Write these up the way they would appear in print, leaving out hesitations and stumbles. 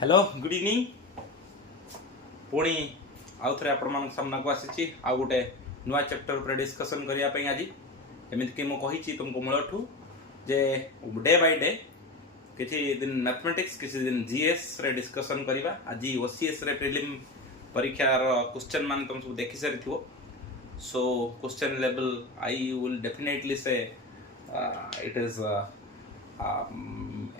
Hello good evening पुणी आउ थे आपण सामना को आसी आउ गोटे नुआ चैप्टर पर डिस्कसन करने आज एमती कि मुझे तुमको मूलठू जे डे बाय डे किसी दिन मैथमेटिक्स किसी दिन जीएस रे डिस्कसन करवा आज ओसीएस रे प्रीलिम परीक्षार क्वेश्चन मान तुम सब देखि सारी थो so question level I will definitely से इट इज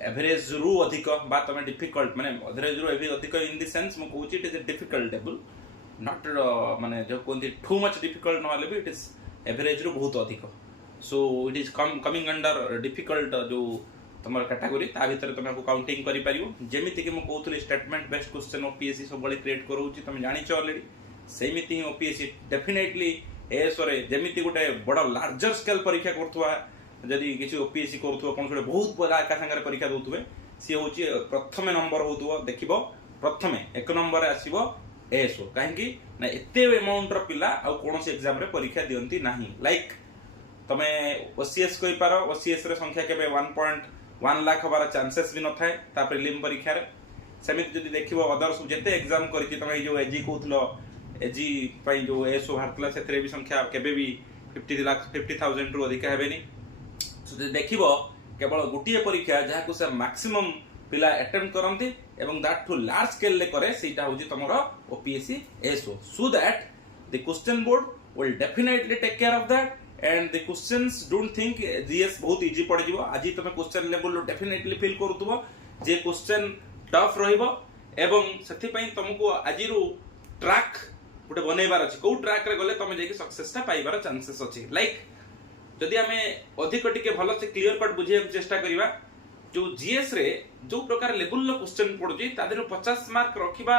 एवरेज रु अधिक बा तुम डिफिकल्ट माने एवरेज रु अधिक इन द सेंस मु कहूची it is a difficult level not माने जो कोंती टू मच डिफिकल्ट न भी इट इज एवरेज रु बहुत अधिक सो it is coming under difficult जो तुम कैटेगोरी ता भीतर तुमको काउंटिंग करि परियो जेमिति कि मु कहूतली स्टेटमेंट बेस्ड क्वेश्चन ओपीएससी सब बळे क्रिएट करूची तुम जानिछ ऑलरेडी सेमिति ही ओपीएससी डेफिनेटली एस रे जेमिति गोटे बड़ लार्जर स्केल परीक्षा करथुवा जदि किसी ओपीएससी करूथुवा कोन छोटे बहुत बड़ा एका संगे परीक्षा दउथुवे सी होची प्रथम नंबर होतुवा देखिबो प्रथम एक नंबर आसीबो एसओ काहे कि ना एते अमाउंट रो पिला आ कोनोसी एग्जाम रे परीक्षा दियंती नाही लाइक तमे ओसीएस कहि पारो ओसीएस रे संख्या केबे 1.1 लाख हबार चांसेस भी न थाए ता प्रीलिम परीक्षा रे सेमिति जदि देखिबो अदर जेते एग्जाम करिति तमे जो एजी कहथलो एजी पई जो एसओ भारतला सेतरे भी संख्या केबे भी 50,000 रु अधिक हेबेनी सो देखिबो केवल गोटिए परीक्षा जहाँ को से मैक्सिमम पिला अटेम्प्ट करंती एवं दैट टू लार्ज स्केल ले करे सेटा होजी तमरो OPSC SO so that the question board will definitely take care of that and the questions don't think GS बहुत इजी पड़ जिवो आज तुम क्वेश्चन लेवल डेफिनेटली फील करथुबो जे क्वेश्चन टफ रहिबो एवं सेथि पई तुमको आजिरु ट्रैक गोटे बनैबार अछि को ट्रैक रे गले तुम जेकी सक्सेस ता पाइबार चांसेस अछि लाइक जदि आमे अधिक टिके भल से क्लियर कट बुझिया चेष्टा करिवा जो जीएस रे जो प्रकार लेवल लो क्वेश्चन पडुची तादेरो 50 मार्क रखिबा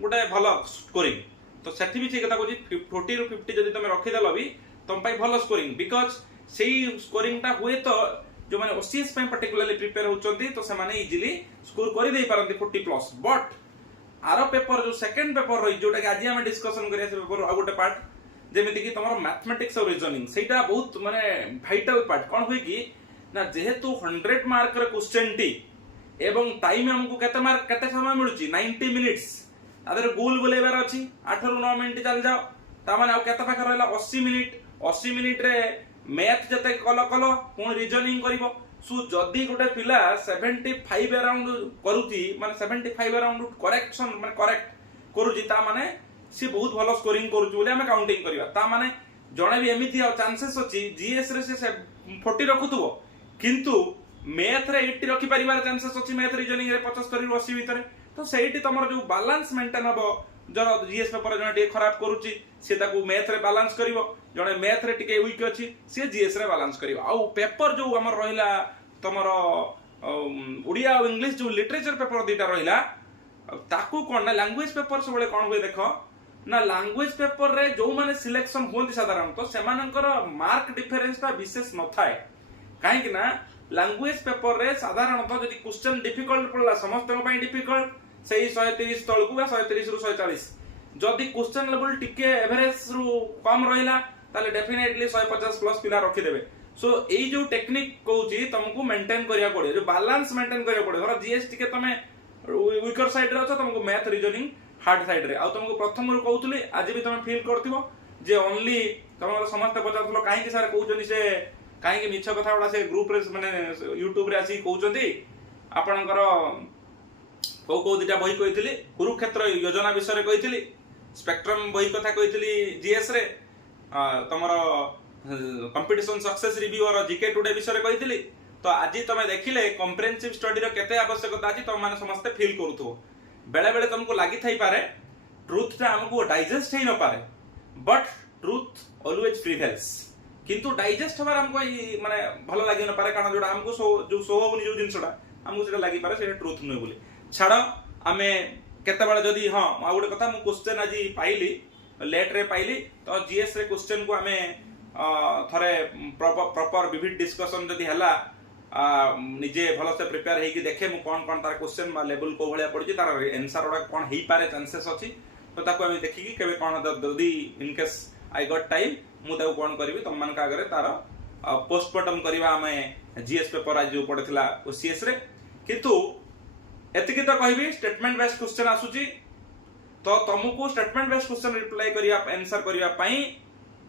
गोटे भल स्कोरिंग तो सेठी भी ठीक कथा कहूची 40 रु 50 जदि तुम रखि देलो भी तुम पाई भल स्कोरिंग बिकॉज़ सेही स्कोरिंग टा हुए तो जो माने ओसीएस पे पर्टिकुलरली प्रिपेयर होचंती तो से माने इजीली स्कोर करि देई पारंती 40 प्लस बट आरो पेपर जो सेकंड पेपर रही जोटा कि आज हम डिस्कशन करिया से पेपर आ गोटे पार्ट जेमिति कि तुम मैथमेटिक्स और रीजनिंग सेटा बहुत माने वाइटल पार्ट कोन होई कि ना जेहेतु 100 मार्क रे क्वेश्चन टी एवं टाइम हमको केते मार्क केते समय मिलुची 90 मिनिट्स आदर गोल बोलेबार अछि 8 रु 9 मिनिट चल जाओ ता माने आ केते पाखर रहला 80 मिनिट रे मैथ जते कल पुन रीजनिंग करिवो सो जदी गोटे पिला 75 अराउंड करूची माने 75 अराउंड करेक्शन माने करेक्ट करूची ता माने सी बहुत भलो स्कोरिंग करूची बोले हम काउंटिंग करिवा ता माने जणे भी एमिति आ चांसेस अछि जीएस रे से 40 रखुथबो किंतु मैथ रे 80 रखि परिवार चांसेस अछि मैथ रीजनिंग रे 75 रु 80 भीतर तो सेठी तमर जो बैलेंस मेंटेन हबो जरो जीएस पेपर जणे टे खराब करूची से ताकू मैथ रे बैलेंस करिवो जणे मैथ रे टिके वीक अछि से जीएस रे बैलेंस करिवो आ पेपर जो हमर रहिला तमर उड़िया और इंग्लिश जो लिटरेचर पेपर दीटा रहिला ताकू कोन ना लैंग्वेज पेपर सबले कोन होय देखो ना लैंग्वेज पेपर रे जो माने सिलेक्शन होंती साधारणतः सेमानकर मार्क डिफरेंस ता विशेष न थाए काहे कि ना लैंग्वेज पेपर रे साधारणतः जदि क्वेश्चन डिफिकल्ट पड़ला समस्त पई डिफिकल्ट सेही 130 तळकू बा 130 रु 140 जदि क्वेश्चन लेवल टिके एवरेज रु कम रहिला ताले डेफिनेटली 150 प्लस पिला रखि देबे सो एई जो टेक्निक कहूची तुमको मेंटेन करिया पड़े जो बैलेंस मेंटेन करिया पड़े धर जीएस टिके तमे वीकर साइड रे अछ तुमको मैथ रीजनिंग हार्ड साइड रे आ तुमको प्रथम रु कहउतली आज भी तुम फील करथिबो जे ओनली तुमर समस्त पचारथलो काहे कि सारे कहउचनी से काहे कि मिछ कथा उडा से ग्रुप रे माने YouTube रे आसी कहउचंती आपनकर को दिटा बही कहितली कुरुक्षेत्र योजना विषय रे कहितली स्पेक्ट्रम बही कथा कहितली जीएस रे तमर कंपटीशन सक्सेस रिव्यू और जीके टुडे विषय रे कहितली तो आज तुम देखिले कॉम्प्रिहेंसिव स्टडी रो केते आवश्यकता अछि तुम माने समस्त फील करूथो बेले बेले तुमको लागि थाई पारे ट्रुथ ता हमको डाइजेस्ट ही न पारे बट ट्रुथ ऑलवेज प्रिवेल्स किंतु डाइजेस्ट हमार हमको माने भलो लागि न पारे कारण जोडा हमको जो सोहोनी जो जिंसडा हमको सेटा लागि पारे सेटा ट्रुथ नुय बोली छाड़ आमे केते बेले जदी हां आ गोटे कथा मु क्वेश्चन आज पाइली लेट रे पाइली तो जीएस रे क्वेश्चन को आमे थरे प्रॉपर विविड डिस्कशन जदी हला निजे भलो से प्रिपेयर हेकी देखे मु कोन कोन तार क्वेश्चन मा लेवल को भलिया पड़छि तार आंसर ओडा कोन हेई पारे चांसेस अछि तो ताको हम देखि कि केबे कोन जदी in case I got time मु ताको कोन करबी तुम मान का आगरे तार पोस्टमार्टम करबा हमें जीएस पेपर आज जो पड़थिला ओसीएस रे किंतु एतिकी तो कहबी स्टेटमेंट बेस्ड क्वेश्चन आसुची तो तुमको स्टेटमेंट बेस्ड क्वेश्चन रिप्लाई करिया आंसर करिया पई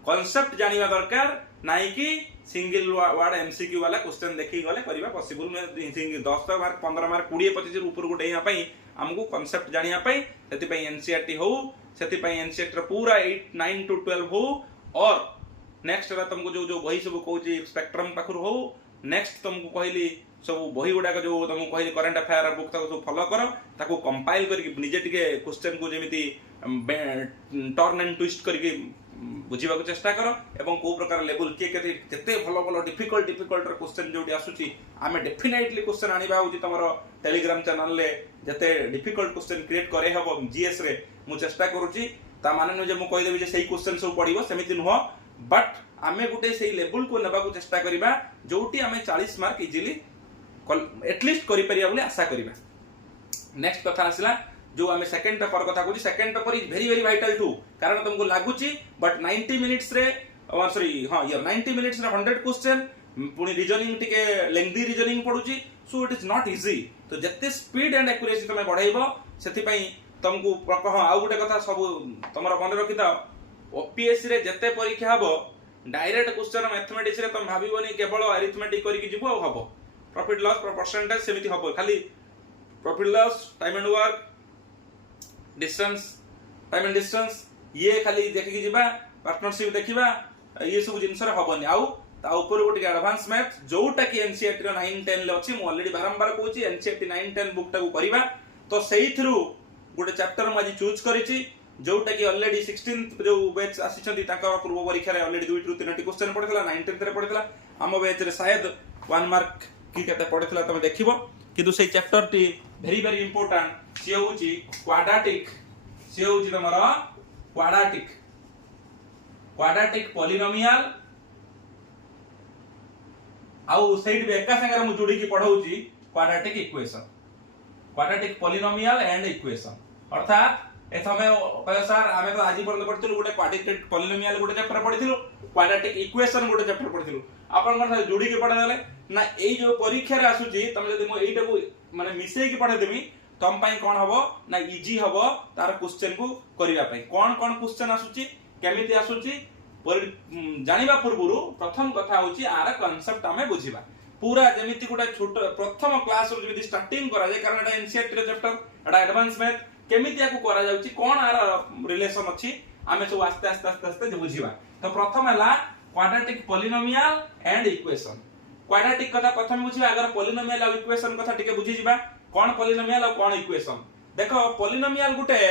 कांसेप्ट जानिबा दरकार नाही कि सिंगल वर्ड एमसीक्यू वाला क्वेश्चन देखि गले करिबा पॉसिबल में 10 मार्क 15 मार्क 20 25 ऊपर को डेया पई हमको कांसेप्ट जानिया पई सेति पई एनसीईआरटी हो सेति पई एनसीईआरटी रो पूरा 8 9 टू 12 हो और नेक्स्ट रा तुमको जो जो बही सब कहूची स्पेक्ट्रम पाखुर हो नेक्स्ट तुमको कहली सब बही गुडा जो तुमको कहली करंट अफेयर बुक तक सब फॉलो करो ताको कंपाइल करके निजे टिके क्वेश्चन को जेमिति टर्न एंड ट्विस्ट करके बुझीबा को चेष्टा करो एवं को प्रकार लेवल के केते भलो भलो डिफिकल्ट क्वेश्चन जोटी आसुची आमे डेफिनेटली क्वेश्चन आनिबा होची तमरो टेलीग्राम चैनल ले जते डिफिकल्ट क्वेश्चन क्रिएट करे हबो जीएस रे मु चेष्टा करूची ता माने न जे मु कहि देबी जे सही क्वेश्चन सब पडिबो सेमिति नुह बट आमे गुटे सही लेवल को नेबा को चेष्टा करिबा जोटी आमे 40 मार्क इजीली एटलीस्ट करि परिया बोले आशा करिबा नेक्स्ट कथा आसिला जो आमे सेकंड पेपर कथा कहूची second paper is very very vital to कारण तुमको लागुची बट 90 मिनिट्स रे सॉरी हां ये 90 मिनिट्स रे 100 क्वेश्चन पुनी रीजनिंग टिके लेंथी रीजनिंग पडुची so it is not easy तो जत्ते स्पीड एंड एक्यूरेसी तमे बढ़ाइबो सेति पई तुमको हां आ गुटे कथा सब तमरो मन रखिता ओपीएससी रे जत्ते परीक्षा हबो डायरेक्ट क्वेश्चन मैथमेटिक्स रे तुम भाबिबोनी केवल अरिथमेटिक करी कि जिवो हबो प्रॉफिट लॉस परसेंटेज सेमिति हबो खाली profit loss time and work distance time and distance ये खाली देखि जिबा पार्टनरशिप देखिबा ये सब जिंस रे हबोनी आउ ता ऊपर गोटे एडवांस मैथ जोटा कि एनसीईआरटी रो 9 10 ले अछि मु ऑलरेडी बारंबार कहूची एनसीईआरटी 9 10 बुक टाको करिबा तो सेही थ्रू गोटे चैप्टर म आज चूज करिछि जोटा कि ऑलरेडी 16th जो बैच आसीछंती ताका पूर्व परीक्षा रे ऑलरेडी 2 टू 3 क्वेश्चन पड़ितला 9 10th रे पड़ितला हम बैच रे शायद 1 मार्क की केते पड़ितला तमे देखिबो किंतु से chapter T very very important से होची क्वाड्रेटिक से होची तमरा क्वाड्रेटिक पॉलिनोमियल आउ सेट बे एका संगे मु जोडी की पढाउची क्वाड्रेटिक पॉलिनोमियल एंड इक्वेशन अर्थात एथमे कह सर आमे तो आज पर्यंत पढितलु गोटे क्वाड्रेटिक पॉलिनोमियल गोटे चैप्टर पढितलु क्वाड्रेटिक इक्वेशन गोटे चैप्टर पढितलु आपन मन जोडी के पढा देले ना एई जो परीक्षा रे आसुची तमे जदी मु एइटा को माने मिसई की पढा देबी तम पई कोन हबो ना इजी हबो तार क्वेश्चन को करिया पई कोन क्वेश्चन आसुची केमिति आसुची जानिबा पूर्वरु प्रथम कथा होची आर कांसेप्ट हमें बुझिबा पूरा जेमिति गोटे छोट प्रथम क्लास रो जेमिति स्टार्टिंग करा जाय कारण एटा एनसीईआरटी चैप्टर एटा एडवांस मैथ केमिति याकू करा जाउची कोन आर रिलेशन अछि हमें सब आस्ते आस्ते आस्ते आस्ते बुझिबा तो प्रथम हला quadratic polynomial and equation quadratic कथा प्रथम बुझिबा अगर पॉलिनोमियल और इक्वेशन कथा टिके बुझि जिबा कोन पॉलिनोमियल और कोन इक्वेशन देखो पॉलिनोमियल गुटे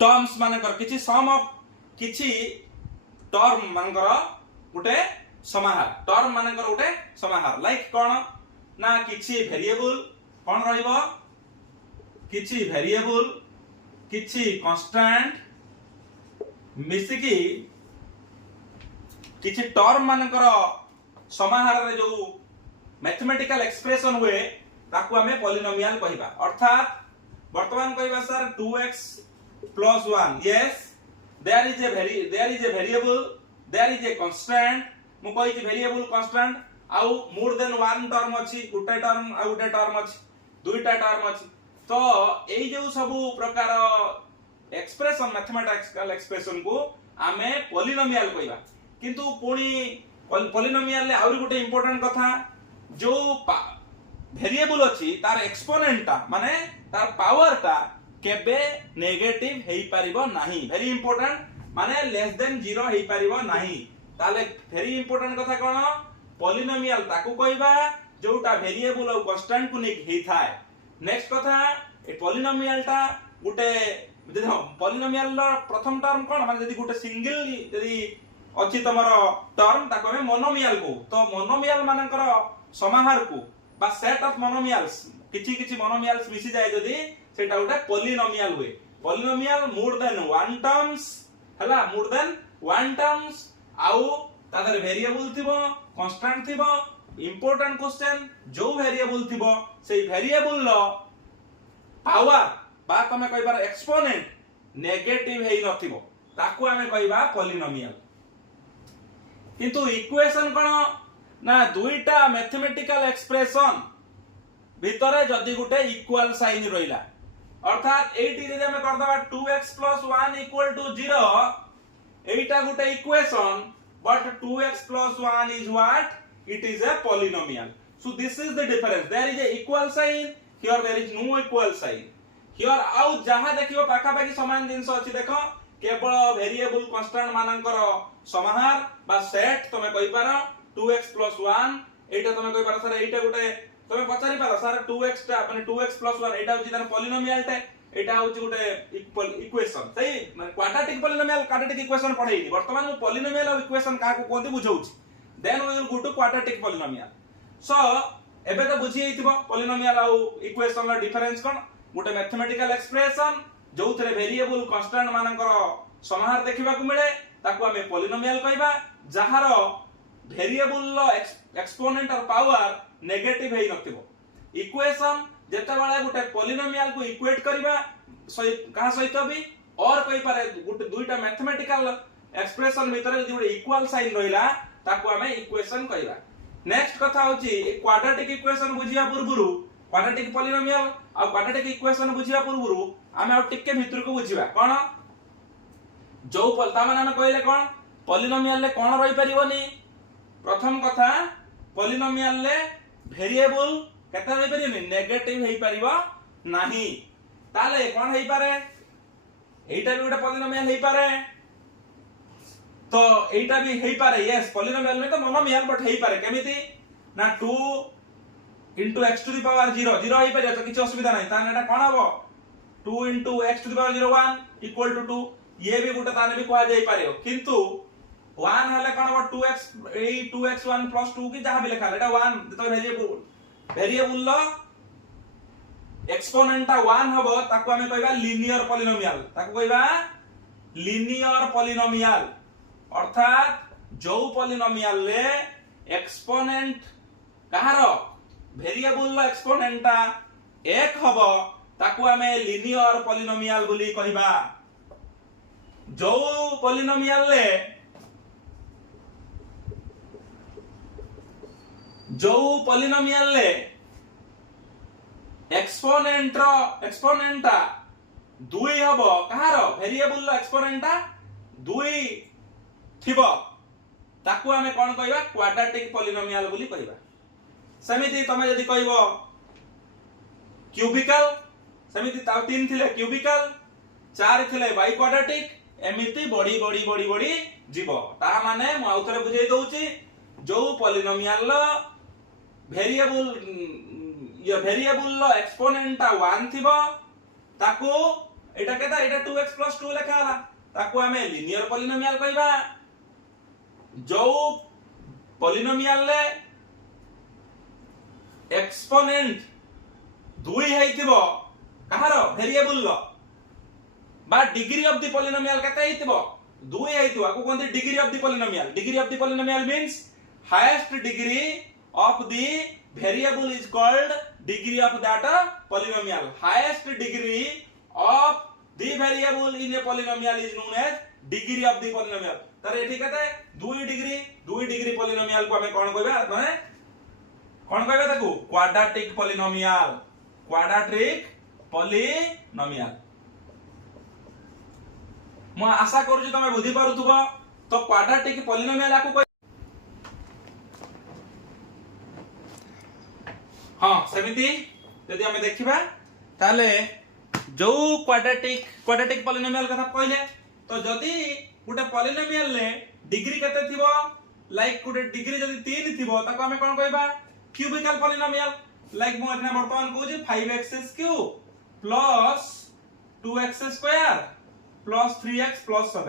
टर्म्स मानकर किछि सम ऑफ किछि टर्म मानकर गुटे समाहार टर्म मानकर गुटे समाहार लाइक कोन ना किछि वेरिएबल कोन रहइबो किछि वेरिएबल किछि कांस्टेंट मिसिकी किछि टर्म मानकर समाहार रे जो मैथमेटिकल एक्सप्रेशन हुए ताकू हमें पॉलिनोमियल कहिबा अर्थात वर्तमान कहिबा sir 2x + 1 yes there is a variable there is a constant मु कहि छी वेरिएबल कांस्टेंट आउ मोर देन वन टर्म अछि गुटे टर्म आ गुटे टर्म अछि दुईटा टर्म अछि तो एई जो सब प्रकार एक्सप्रेशन मैथमेटिकल एक्सप्रेशन को हमें पॉलिनोमियल कहिबा किंतु पुणी पॉलिनोमियल ले आउरी गुटे इंपोर्टेंट कथा जो वेरिएबल अछि तार एक्सपोनेंट ता माने तार पावर ता केबे नेगेटिव हेई परिबो नाही वेरी इंपोर्टेंट माने लेस देन 0 हेई परिबो नाही ताले वेरी इंपोर्टेंट कथा कोन पॉलिनोमियल ताकू कहबा जोटा वेरिएबल और कांस्टेंट को नेक हेई थाए नेक्स्ट कथा ए पॉलिनोमियल ता गुटे देखो पॉलिनोमियल रो प्रथम टर्म कोन माने जदी गुटे सिंगल जदी अछि तमरो टर्म ताको में मोनोमियल को तो मोनोमियल मानकर समाहार को बा सेट ऑफ मोनोमियल्स किछि मोनोमियल्स मिसी जाय जदी सेटा उटा पॉलिनोमियल हुए polynomial more than one terms हला मोर देन वन टर्म्स आउ तादर वेरिएबल थिबो कांस्टेंट थिबो इंपोर्टेंट क्वेश्चन जो वेरिएबल थिबो सेई वेरिएबल लो पावर बा तमे कहबार एक्सपोनेंट नेगेटिव हेई नथिबो ताकू हमें कहबा पॉलिनोमियल किंतु इक्वेशन कोन ना दुईटा मैथमेटिकल एक्सप्रेशन भितर जदि गोटे इक्वल साइन रहिला अर्थात एटी जदि हम कर दबा 2x + 1 = 0 एटा गोटे equation but 2x + 1 is what? It is a polynomial. So this is the difference. There is a equal sign, here there is no equal sign. Here आउ जहा देखियो पाखा पाखी समान जिंस अछि देखो केवल वेरिएबल कांस्टेंट मानकर समाहार बा सेट तमे कहि पारो 2x + 1 एटा तमे कहि पारो सर एटा गोटे तमे पचारि पारो सर 2x टा माने 2x + 1 एटा होची तार पॉलिनोमियल टा एटा होची गोटे इक्वेशन सही माने क्वाड्रेटिक पॉलिनोमियल क्वाड्रेटिक इक्वेशन पढेइनी वर्तमान मु पॉलिनोमियल और इक्वेशन का को कोंती बुझौची then we will go to quadratic polynomial so एबे तो बुझी हेतिबो पॉलिनोमियल और इक्वेशन ला डिफरेंस कोन गोटे मैथमेटिकल एक्सप्रेशन जोथरे वेरिएबल कांस्टेंट मानकर समाहार देखिबा को मिले ताको हमें पॉलिनोमियल कहबा जहार वेरिएबल लो एक्सपोनेंट और पावर नेगेटिव हेइ नथिबो इक्वेशन जेते बाळे गोटे पॉलिनोमियल को इक्वेट करबा कहा सहित भी और कहि पारे गोटे दुईटा मैथमेटिकल एक्सप्रेशन भीतर जदि गोटे इक्वल साइन रहिला ताको हमें इक्वेशन कहबा नेक्स्ट कथा होची क्वाड्रेटिक इक्वेशन बुझिया पूर्वरु क्वाड्रेटिक पॉलिनोमियल और क्वाड्रेटिक इक्वेशन बुझिया पूर्वरु हमें और टिके भीतर को बुझिबा कोन जो ता माने हम कहले कोन पॉलिनोमियल ले कोन रहि परिबोनी प्रथम कथा पॉलिनोमियल ले वेरिएबल केता रहि परिबोनी नेगेटिव हेइ परिबो नाही ताले कोन हेइ पारे एटा भी गोटे पॉलिनोमियल हेइ पारे तो एटा भी हेइ पारे यस पॉलिनोमियल में तो मोनोमियल बट हेइ पारे केमिति ना 2 into x to the power 0 0 हेइ पारे तो किछ असुविधा नाही ताने एटा कोन हबो 2 into x to the power 0 1 equal to 2 ये भी गोटे ताने भी कहा जाई पारे किंतु 1 हले कोन हबो 2x 2x1 + 2 की जहां भी लिखा एटा 1 तो वेरिएबल लो एक्सपोनेंट 1 हबो ताको हमें कहबा लीनियर पॉलिनोमियल ताको कहबा लीनियर पॉलिनोमियल अर्थात जो पॉलिनोमियल ले एक्सपोनेंट कहार वेरिएबल लो एक्सपोनेंट 1 हबो ताको हमें लीनियर पॉलिनोमियल बोली कहबा जो पॉलिनोमियल ले एक्सपोनेंटा 2 हबो कहार वेरिएबल लो एक्सपोनेंटा 2 थिबो ताकू हमें कोन कहबा क्वाड्रेटिक पॉलिनोमियल बोली कहबा समिति तमे यदि कहबो क्यूबिकल समिति ता 3 थिले क्यूबिकल 4 थिले बाई क्वाड्रेटिक एमिति बड़ी बड़ी बड़ी बड़ी जीवो ता माने मु आउथरे बुझाई दउची जो पॉलिनोमियल लो वेरिएबल लो एक्सपोनेंट 1 थिबो ताको एटा केता एटा 2x + 2 लेखा हला ताको हमें लीनियर पॉलिनोमियल कहबा जो पॉलिनोमियल ले एक्सपोनेंट 2 हेइथिबो कहार वेरिएबल लो बा डिग्री ऑफ द पॉलिनोमियल केते हेइथिबो 2 हेइथिबो को कोनते degree of the polynomial means highest degree of the variable is called degree of that polynomial highest degree of the variable in a polynomial is known as degree of the polynomial तारे ठीक है 2 degree polynomial को हमें कौन कहबा माने कौन कहबा ताकू क्वाड्रेटिक पॉलिनोमियल म आशा करू जे तमे बुझी पारुथबो तो क्वाड्रेटिक पॉलिनोमियल आकू हाँ सेमिति यदि हमें देखिबा ताले जो क्वाड्रेटिक पॉलिनोमियल कथा कहले तो जदी गुटे पॉलिनोमियल ले डिग्री केते थिबो लाइक गुटे डिग्री जदी 3 थिबो ताको हमें कोन कहबा क्यूबिकल पॉलिनोमियल लाइक मो एखना वर्तमान कहू जे 5x³ plus 2x² plus 3x plus 7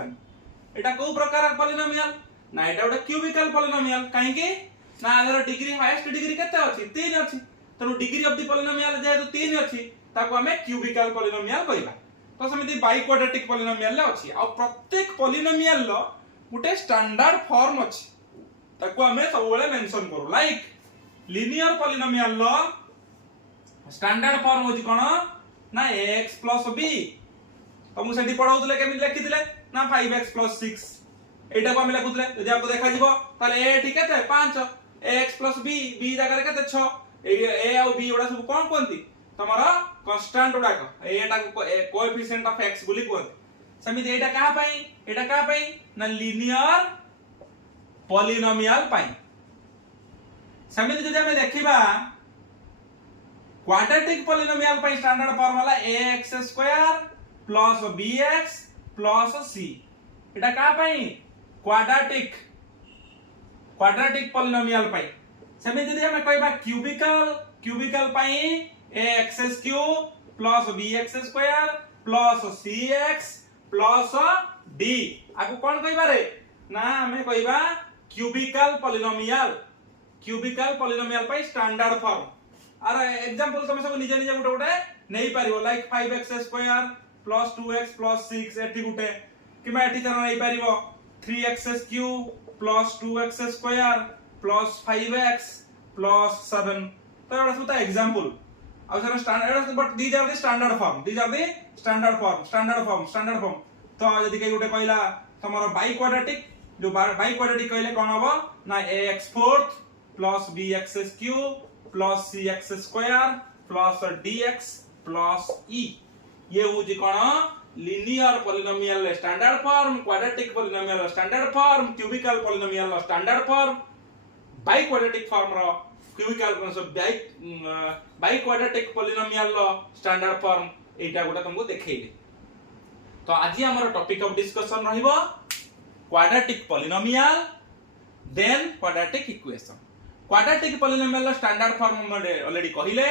एटा को प्रकार पॉलिनोमियल ना एटा गोटे क्यूबिकल पॉलिनोमियल काहे कि ना आदर डिग्री हाईएस्ट डिग्री केते अछि 3 अछि तो डिग्री ऑफ द पॉलिनोमियल जेहेतु 3 अछि ताको हमें क्यूबिकल पॉलिनोमियल कहबा तो समिति बाई क्वाड्रेटिक पॉलिनोमियल ले अछि आ प्रत्येक पॉलिनोमियल लो गुटे स्टैंडर्ड फॉर्म अछि ताको हमें सब बेले मेंशन करू लाइक लीनियर पॉलिनोमियल लो स्टैंडर्ड फॉर्म होछि कोन ना x + b तो मु सेठी पढाउतले केमि लिखितले ना 5x + 6 एटा को हम लिखुतले यदि आपको देखा जिवो ताले ए ठीक है 5 ax plus b b जगह केते 6 a और b उडा सब कोन कोंती तमरा constant उडाक Etah coefficient of x बोली कोंती समिति एटा कहा पई ना लीनियर पॉलिनोमियल पई समिति जदि हम देखिबा क्वाड्रेटिक पॉलिनोमियल पई standard formula ax² plus bx plus c एटा कहा पई क्वाड्रेटिक पॉलिनोमियल पई समिति जदि हम कहबा क्यूबिकल पई ax³ plus bx² plus cx plus d आको कोन कहबा रे ना हमें कहबा क्यूबिकल पॉलिनोमियल पई स्टैंडर्ड फॉर्म अरे एग्जांपल तुम सब निजे निजे गुटे नहीं पारिबो like 5x² plus 2x plus 6 एठी गुटे किबा एठी तरह नहीं पारिबो 3x³ plus 2x² plus 5x plus 7 तो एटा सब एग्जांपल और सर standard but these are the standard form तो यदि कई गुटे कहला तमरो बाई क्वाड्रेटिक जो बाई क्वाड्रेटिक कहले कोन हबो ना ax4 plus bx³ plus cx² plus dx plus e ये होजी कोन linear polynomial standard form quadratic polynomial standard form cubical polynomial standard form biquadratic form रो क्यूबिकल बाई क्वाड्रेटिक पॉलिनोमियल रो स्टैंडर्ड फॉर्म एटा गोटा तुमको देखैले तो आज हमर टॉपिक ऑफ डिस्कशन रहिबो quadratic polynomial then quadratic equation quadratic polynomial standard form हम ऑलरेडी कहिले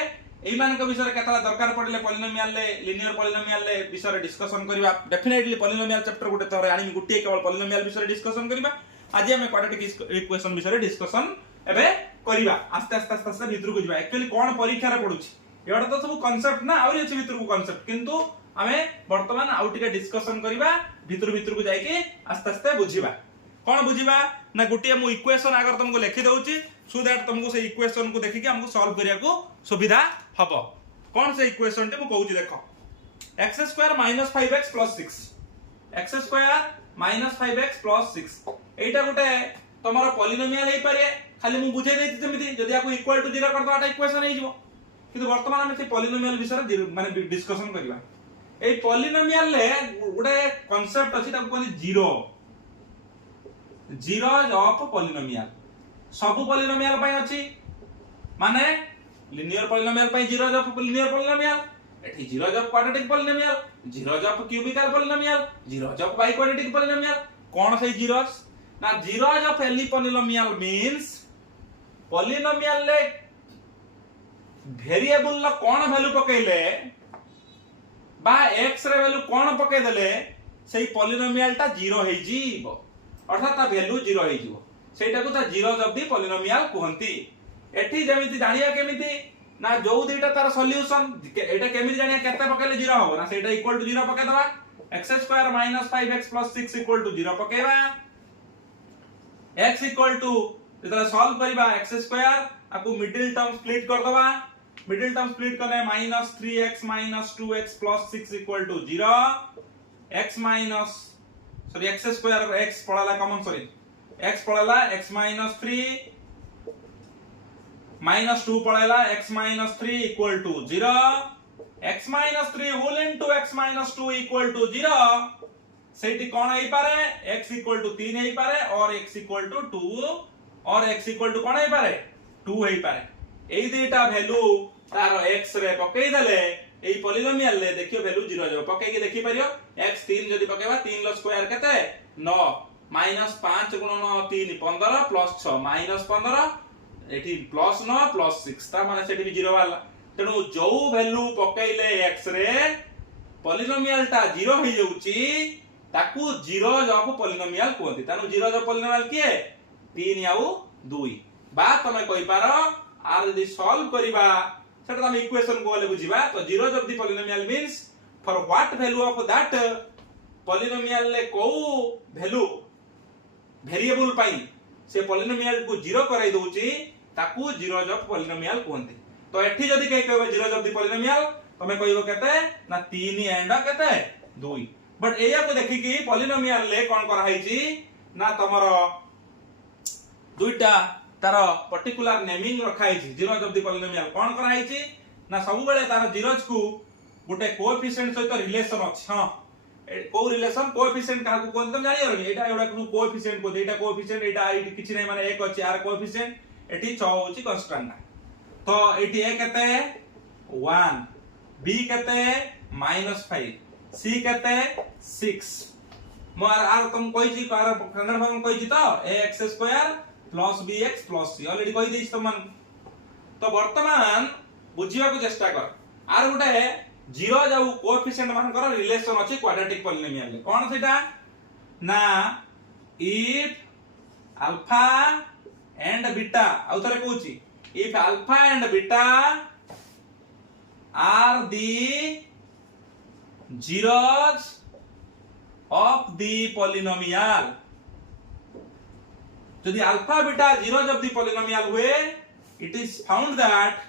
एई मानक विषय केतला दरकार पड़ले पॉलिनोमियल ले लीनियर पॉलिनोमियल ले विषय डिस्कशन करबा डेफिनेटली पॉलिनोमियल चैप्टर गुटे तोरे आनी गुटे केवल पॉलिनोमियल विषय डिस्कशन करबा आज हम क्वाड्रेटिक इक्वेशन विषय डिस्कशन एबे करबा आस्ते भीतर को जिबा एक्चुअली कोन परीक्षा रे पडुची एडा तो सब कांसेप्ट ना आउरी अछि भीतर को कांसेप्ट किंतु हमें वर्तमान आउ टिके डिस्कशन करबा भीतर को जाई के आस्ते बुझिबा कोन बुझिबा ना गुटे मु इक्वेशन अगर तुमको लिखि दउची सो दैट तुमको से इक्वेशन को देखि के हमको सॉल्व करिया को सुविधा हबो कोन से इक्वेशन टे मु कहूची देखो x² - 5x + 6 x² - 5x + 6 एटा गुटे तमरो पॉलिनोमियल हे पारे खाली मु बुझे देती जेमिति जदि आको इक्वल टू 0 कर दो आटा इक्वेशन हे जिवो किंतु वर्तमान हम से पॉलिनोमियल विषय माने डिस्कशन करबा ए पॉलिनोमियल ले गुटे कांसेप्ट अछि ताको कहली जीरोज ऑफ पॉलिनोमियल सब पॉलिनोमियल पय अछि माने लीनियर पॉलिनोमियल पय जीरोज ऑफ लीनियर पॉलिनोमियल एठी zeros of quadratic polynomial zeros of cubical polynomial zeros of biquadratic polynomial कोन से जीरोज ना zeros of any polynomial means polynomial ले वेरिएबल ला कोन वैल्यू पकेले बा x रे वैल्यू कोन पके देले सेही पॉलिनोमियल ता जीरो हे जीवो अर्थात ता वैल्यू जीरो हे जीवो सेटा को ता जीरोज ऑफ द पॉलिनोमियल कहंती एठी जेमिति जानिया केमिति ना जो दुईटा तार सॉल्यूशन एटा केमिति जानिया केते पकेले जीरो हो ना सेटा इक्वल टू 0 पके दबा x² - 5x + 6 = 0 पकेबा x equal to जेतला solve करबा x² आको मिडिल टर्म स्प्लिट कर दबा मिडिल टर्म स्प्लिट करने -3x - 2x + 6 = 0 x पड़ाला कॉमन सॉरी x पड़ाला x - 3 -2 पड़ाला x - 3 = 0 x - 3 whole into x - 2 = 0 सेठी कोन हेई पारे x = 3 हेई पारे और x = 2 और x = कोन हेई पारे 2 हेई पारे एई दुईटा वैल्यू तार x रे पकई देले एई पॉलिनोमियल ले देखियो वैल्यू 0 जो पकई के देखि परियो x 3 जदी पकेबा 3 लो स्क्वायर केते 9 -5 * 9 3 15 + 6 -15 एठी +9 + 6 ता माने सेठी भी 0 वाला तेनु जो वैल्यू पकईले x रे पॉलिनोमियल ता 0 हो जाउची ताकू जीरोज ऑफ पॉलिनोमियल कहती तानु जीरोज ऑफ पॉलिनोमियल किए 3 आउ 2 बा तमे कहि पारो आर यदि सॉल्व करिबा सेटा हम इक्वेशन को ले बुझिबा तो zeros of the polynomial means for what value of that polynomial ले को वैल्यू वेरिएबल पाई से पॉलिनोमियल को 0 कराई दोची ताकू जीरोज ऑफ पॉलिनोमियल कहते तो एठी जदी कहि कहबो जीरोज ऑफ द पॉलिनोमियल तमे कहबो केते ना 3 एंड केते 2 बट एया को देखि कि पॉलिनोमियल ले कोन करा हैची ना तमरो दुईटा तार पर्टिकुलर नेमिंग रखाई जीरोज ऑफ द पॉलिनोमियल कौन कराई ना सब बेले तार जीरोज को गोटे कोएफिशिएंट सहित रिलेशन अछि हां को रिलेशन कोएफिशिएंट का को कोन तुम जानि रहनी एटा एडा को कोएफिशिएंट को एटा कोएफिशिएंट एटा किछि नै माने 1 अछि आर कोएफिशिएंट एठी 6 होछि कांस्टेंट तो एठी a केते 1 b केते -5 c केते 6 मोर आर तुम कोइ छी आर स्टैंडर्ड फॉर्म कोइ छी तो ax² + bx + c ऑलरेडी कोइ देछि तुम तो वर्तमान बुझिबा को चेष्टा कर आर गोटे जीरो जाऊ कोएफिशिएंट मानकर रिलेशन अछि क्वाड्रेटिक पॉलिनोमियल ले कोन सेटा ना इफ अल्फा एंड बीटा आउथरे कहूची if alpha and beta are the zeros of the polynomial यदि alpha beta zeros of the polynomial हुए it is found that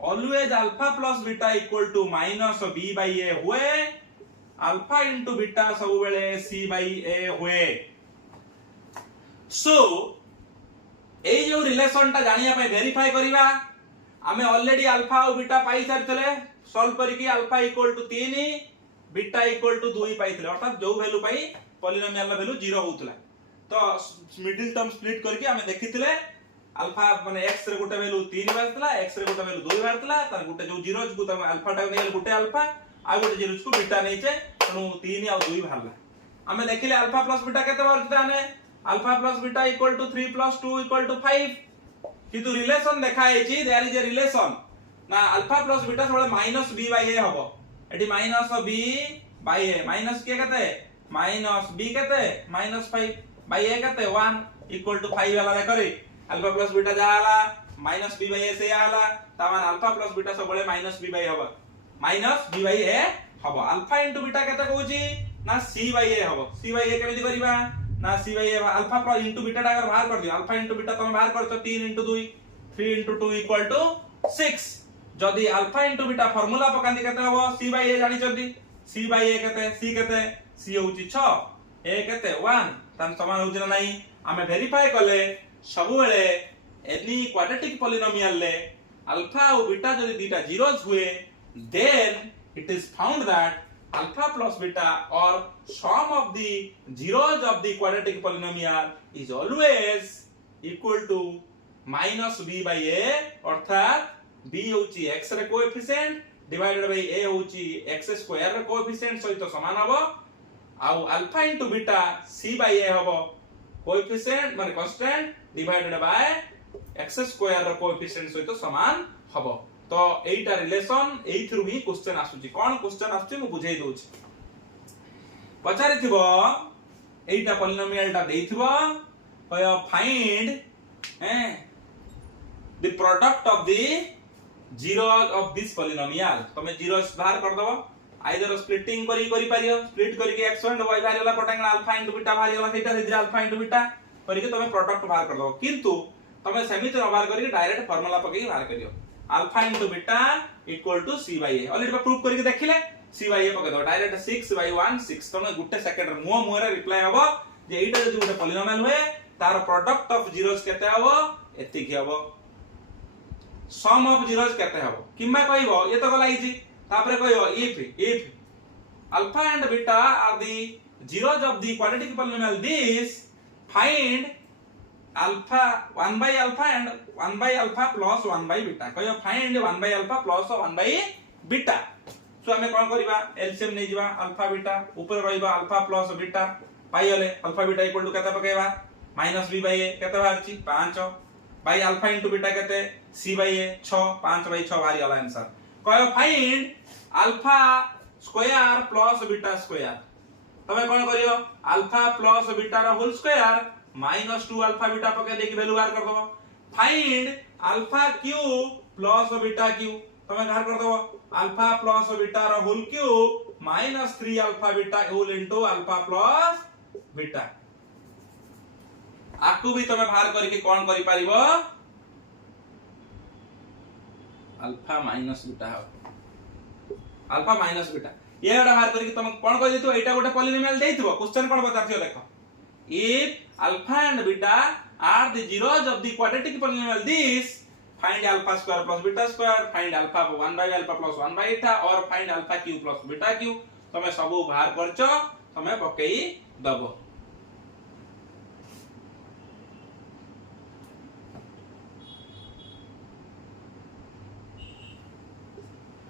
always alpha plus beta equal to minus b by a हुए alpha into beta सब बेले c by a हुए सो ए जो relation ता जानिया पे वेरीफाई करिवा आमे ऑलरेडी अल्फा और बीटा पाई सारतले सॉल्व करिकि alpha equal to 3 beta equal to 2 पाइतले अर्थात जो वैल्यू पाई पॉलिनोमियल ला वैल्यू 0 होतला तो मिडिल टर्म स्प्लिट करके आमे देखितले अल्फा माने x रे गोटे वैल्यू 3 बारतला x रे गोटे वैल्यू 2 बारतला तार गोटे जो जीरोज को तमे अल्फा टा नेल गोटे अल्फा आ गोटे जीरोज को बीटा नैचे तनु 3 आ 2 बारला आमे देखिले अल्फा प्लस बीटा केते बारता ने alpha plus beta equal to 3 + 2 equal to 5 किंतु रिलेशन देखा हेची देयर इज ए रिलेशन ना अल्फा प्लस बीटा थोड़े माइनस b बाय a हबो एटी minus b by a minus के केते माइनस b केते -5 बाय a केते 1 इक्वल टू 5 वाला देखरे अल्फा प्लस बीटा जाला माइनस b बाय a से आला तामान अल्फा प्लस बीटा सब बळे माइनस b बाय हबो माइनस b बाय a हबो अल्फा इनटू बीटा केते कहूची ना c बाय a हबो c बाय a केमिति करिबा ना c by a alpha plus into beta टा अगर बाहर कर दियो अल्फा इनटू बीटा तुम बाहर करतो 3 * 2 3 * 2 इक्वल टू 6 जदी अल्फा इनटू बीटा फार्मूला पकांदी केते हबो c बाय a जानि चंदी c बाय a केते c होची 6 a केते 1 तन समान होची ना नाही आमे वेरीफाई करले सब बेले एनी क्वाड्रेटिक पॉलिनोमियल ले अल्फा और बीटा जदी दीटा जीरोज हुए then it is found that alpha plus beta or sum of the zeros of the quadratic polynomial is always equal to minus b by a अर्थात b होची x रे coefficient divided by a होची x square रे coefficient सहित समान हबो आउ alpha into beta c by a हबो कोएफिशिएंट माने constant divided by x square रे कोएफिशिएंट सहित समान हबो तो एटा रिलेशन एथरु ही क्वेश्चन आसुची कोन क्वेश्चन आसुची मु बुझाई दोछि पचारि थिबो एटा पॉलिनोमियल टा देथिबो कय find the product of the zeros of this polynomial तमे जीरोस बाहर कर दबो आइदर स्प्लिटिंग करी पारियो स्प्लिट करके x and y बाहर होला पटांगना अल्फा इनटू बीटा बाहर होला सेटा से अल्फा इनटू बीटा करके तमे प्रोडक्ट बाहर कर दबो किंतु तमे समिति न बाहर करके डायरेक्ट फार्मूला पकई बाहर करियो alpha into beta equal to c by a already proof करके देखिले c बाय a पके दो डायरेक्ट 6 by 1 6 तमे गुटे सेकंड रे मुह रे रिप्लाई हबो जे एटा जदि गुटे पॉलिनोमियल हुए तार प्रोडक्ट ऑफ जीरोस केते हबो एति की हबो सम ऑफ जीरोस केते हबो किम्मा कहबो ये तो गलाई छी तापरे कहबो if alpha and beta are the zeros of the quadratic polynomial this find alpha 1 by alpha and 1 by alpha plus 1 by beta कहियो find 1 by alpha plus 1 by beta सो हमें कोन करबा एलसीएम नै जिबा अल्फा बीटा ऊपर रहइबा alpha plus beta पाइले alpha beta equal to केते पकेबा -b by a केते बाहरची 5 by alpha into beta केते c by a 6 5 by 6 बाहरी वाला आंसर कहियो find alpha square plus beta square तमे कोन करियो अल्फा प्लस बीटा रा होल स्क्वायर -2 अल्फा बीटा पके देकी वैल्यू बाहर कर दबो find alpha cube plus beta cube तमे बाहर कर दबो अल्फा प्लस बीटा रा whole cube -3 alpha beta whole into alpha plus beta आकु भी तमे बाहर करके कोन करि पारिबो alpha minus beta alpha minus beta ये एटा बाहर करके तमे कोन कहि दितो एटा गोटे पॉलिनोमियल देइथिबो क्वेश्चन कोन बताथियो देखो if alpha and beta are the zeros of the quadratic polynomial this, find alpha square plus beta square, find alpha 1 by alpha plus 1 by eta or find alpha q plus beta q. तमे सब बाहर करछो, तमे पकेई दबो।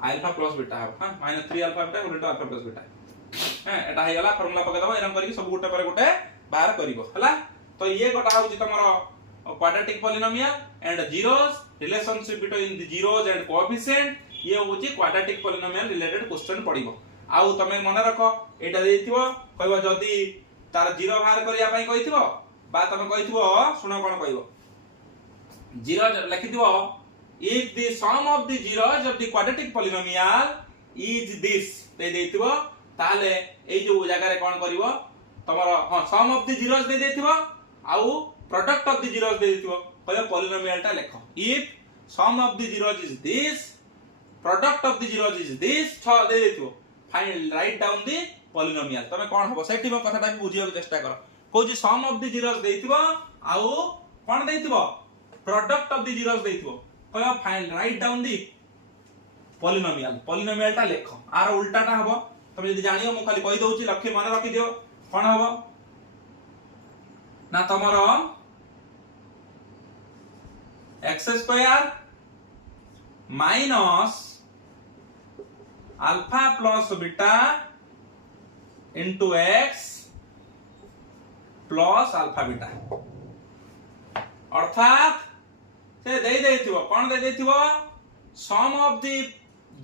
Alpha plus beta हां -3 alpha beta into alpha plus beta हां एटा हे गला formula पके दबो एरम करी सब गुटे पर गुटे बाहर करिवो हला। तो ये गोटा होची तमरो quadratic polynomial and zeros relationship between the zeros and coefficient. ये होची क्वाड्रेटिक पॉलिनोमियल रिलेटेड क्वेश्चन पडिवो। आउ तमे मन रखो एटा देथिवो कहबो जदी तार जीरो बाहर करिया पई कहिथिवो बा तमे कहिथिवो सुनो कोन कहबो zero लिखिथिवो if the sum of the zeros of the quadratic polynomial is this दे देथिवो ताले एई जो जगह रे कोन करिवो तमरो हां sum of the zeros दे देथिवो आउ product of the zeros दे देथिवो कहले polynomial टा लेखो। if sum of the zeros is this, product of the zeros is this छ दे देथिवो final write down the polynomial। तमे कोन हबो सेठी म कथाटा बुझियो चेष्टा करो। कोजी sum of the zeros देथिवो आउ कोन देथिवो product of the zeros देथिवो कहबो final write down the polynomial। polynomial टा लेखो आर उल्टाटा हबो तमे यदि जानियो मु खाली कहि दउची लक्ष्य मन रखि दियो कोन हबो ना तमरो x square minus alpha plus beta into x plus alpha beta अर्थात से दे देथिवो कोन दे देथिवो sum of the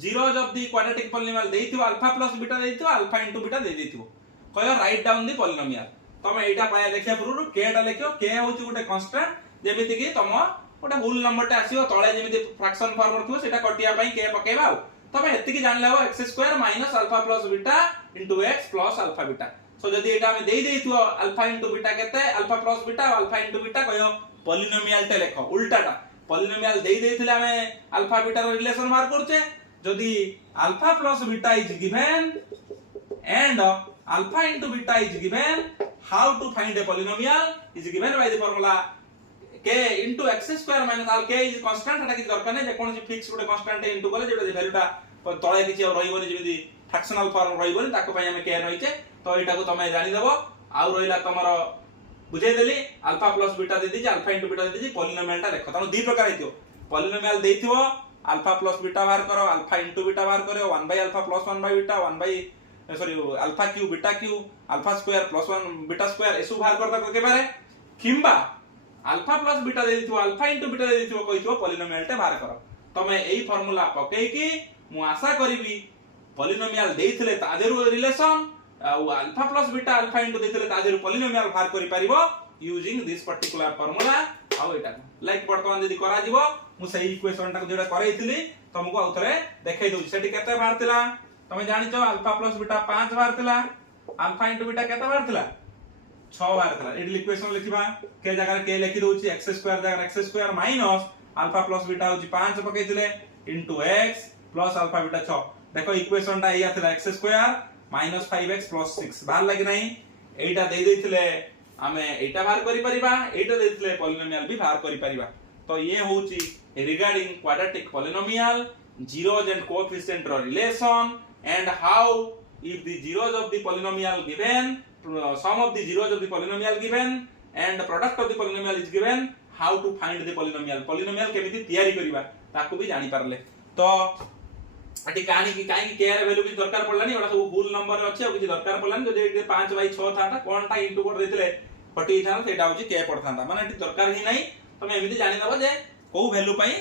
zeros of the quadratic polynomial देथिवो अल्फा प्लस बीटा देथिवो अल्फा इनटू बीटा दे देथिवो कहयो राइट डाउन द polynomial। तमे एटा पाया देखिया पुरु k टा लेखियो k होची गुटे कांस्टेंट जेमिति कि तम गोटे होल नंबर टा आसीयो तळे जेमिति फ्रैक्शन फॉर्म रखियो सेटा कटिया पई k पकेबा। तमे एति कि जानले हो x square minus alpha plus beta into x plus alpha beta. So जदी एटा हम देई देथिवो अल्फा इनटू बीटा केते alpha plus beta alpha into beta कहयो पॉलिनोमियल टे लेखो उल्टाटा पॉलिनोमियल देई देथिले हमें अल्फा बीटा रो रिलेशन मार करछे जदी alpha plus beta is given and alpha into beta is given, how to find a polynomial is given by the formula k into x square minus al k is constant एटा कि दरकार नै जे कोन जे fix गुटे constant into करले जेटा value टा तळे किछि रहिबोनी जेमिति fractional form रहिबोनी ताको पय हम k रहिचे। तो एटा को तमे जानि देबो आउ रहिला तमरो बुझे देली अल्फा प्लस बीटा दे दिजे अल्फा इनटू बीटा दे दिजे पॉलिनोमियल टा देखो तनो दी प्रकार हेतियो पॉलिनोमियल देथिवो अल्फा प्लस बीटा बाहर करो अल्फा इनटू बीटा बाहर करो 1 by alpha plus 1 by beta 1 by sorry alpha cube beta cube alpha square plus 1 beta square एसु बाहर करता के बारे किंबा अल्फा प्लस बीटा दे दिथो अल्फा इनटू बीटा दे दिथो कहिथो पॉलिनोमियल टा बाहर करो। तमे एई फार्मूला पकेई कि मु आशा करबी पॉलिनोमियल देइथिले तादेरु relation alpha plus beta alpha into देइथिले तादेरु पॉलिनोमियल बाहर करि परिबो यूजिंग दिस पर्टिकुलर फार्मूला। आउ एटा लाइक वर्तमान यदि करा जिवो मु सही इक्वेशन टा जेडा करैथिली तुमको आउथरे देखाई दउ सेठी केते बाहरतिला तमे जानिचो अल्फा प्लस बीटा 5 बाहरतिला अल्फा इनटू बीटा केते बाहरतिला 6 बाहरतिला। एडी इक्वेशन लिखिबा के जगह के लिखि दउची x स्क्वायर जगह x square minus alpha plus beta होची 5 पकेइतिले into x plus alpha beta 6 देखो इक्वेशन टा एया थिला x square minus 5x plus 6 बाहर लागि नै एटा दे देथिले हमें एटा बाहर करि परिबा एटा देथिले पॉलिनोमियल भी बाहर करि परिबा। तो ये होची regarding quadratic polynomial zeros and coefficient relation and how if the zeros of the polynomial given sum of the zeros of the polynomial given and the product of the polynomial is given how to find the polynomial केमिति तयारी करिबा ताको भी जानि पारले। तो अटी कहानी की काई के रे वैल्यू भी दरकार पड़लानी ओडा सब फुल नंबर अच्छे और किछ दरकार पड़लानी जदि 5 बाय 6 थाटा कोनटा इनटू कर देथिले 40 थाना सेटा होची के पड़थांता माने एटी दरकार ही नाही तमे एमिति जानि दबो जे को वैल्यू पई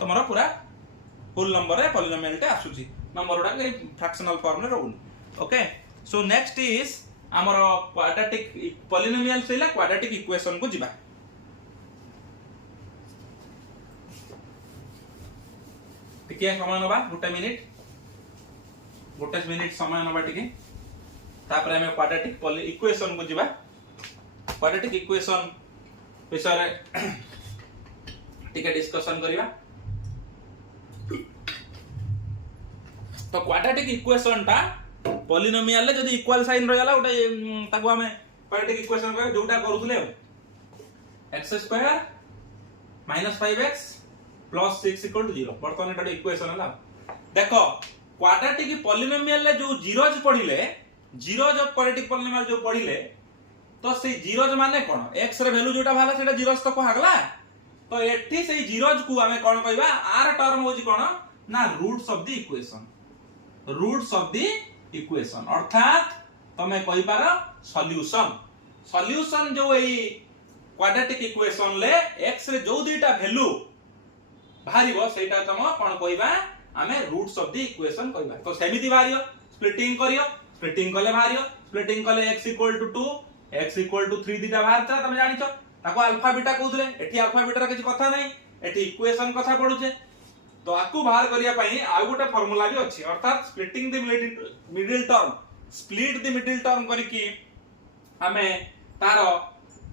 तमरो पूरा फुल नंबर रे पॉलिनोमियल टे आसुची नंबर उडा के फ्रैक्शनल फॉर्म रे रहउनी। ओके सो नेक्स्ट इज हमर क्वाड्रेटिक पॉलिनोमियल सेला क्वाड्रेटिक इक्वेशन को जिबा। टिके समय नबा गुटे मिनिट समय नबा टिके तापर हम क्वाड्रेटिक इक्वेशन को जिबा। क्वाड्रेटिक इक्वेशन विषय टिके डिस्कशन करिबा। तो क्वाड्रेटिक इक्वेशन टा पॉलिनोमियल जदी इक्वल साइन रहला ओटा ताको हमें क्वाड्रेटिक इक्वेशन करे जोटा करूथले x square minus 5x plus 6 equal to 0 बर्तमान एटा इक्वेशन है। देखो क्वाड्रेटिक पॉलिनोमियल ले जो जीरोज पढ़िले जीरोज ऑफ क्वाड्रेटिक पॉलिनोमियल जो पढ़िले तो से जीरोज माने कोन x रे वैल्यू जोटा भाला सेटा जीरोज तो कहगला तो एठी से जीरोज को हमें कोन कहबा आर टर्म होजी कोन ना roots of the equation roots of the equation अर्थात तमे कहि पारो सॉल्यूशन सॉल्यूशन जो एई क्वाड्रेटिक इक्वेशन ले x रे जो दुईटा वैल्यू भारिबो सेटा तम कोन कहबा हमें रूट्स ऑफ द इक्वेशन कहबा तो सेमिति भारियो स्प्लिटिंग करियो स्प्लिटिंग कले भारियो स्प्लिटिंग कले x equal to 2 x equal to 3 दिटा भारता तमे जानिछो ताको अल्फा बीटा कहउतले एठी अल्फा बीटा रा किछ कथा नै एठी इक्वेशन कथा पडुछे तो आकु बाहर करिया पई आ गोटे फार्मूला भी अछि अर्थात splitting the middle term split the middle term करिकी हमें तार